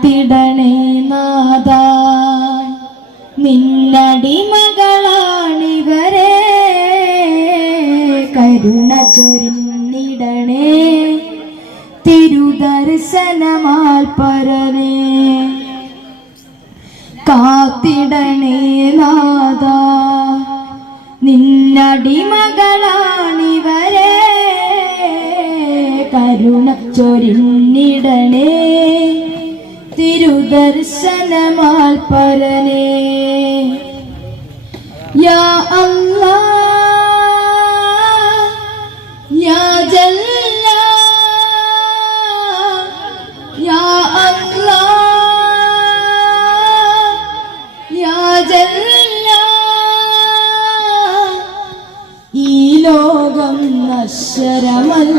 കാത്തിടണേ നാദ നിന്നടിമകളാണിവരെ കരുണ ചൊരിഞ്ഞിടണേ. തിരുദർശനമാൽ പരനേ. കാത്തിടണേ നാദ നിന്നടിമകളാണിവരെ കരുണ ചൊരിഞ്ഞിടണേ. തിരുദർശനമാൽ പരനേ. യാ അല്ലാ ഈ ലോകം നശ്വരമല്ലേ?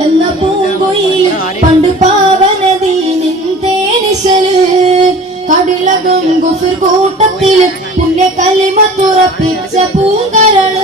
എന്ന പൂങ്കുയിൽ പണ്ട് പാവനദീനിൻ തേനിശൽ. കടിളകും ഗുഫിർ കൂട്ടത്തിൽ പുണ്യ കലിമ തുറപ്പിച്ച പൂങ്കരൾ.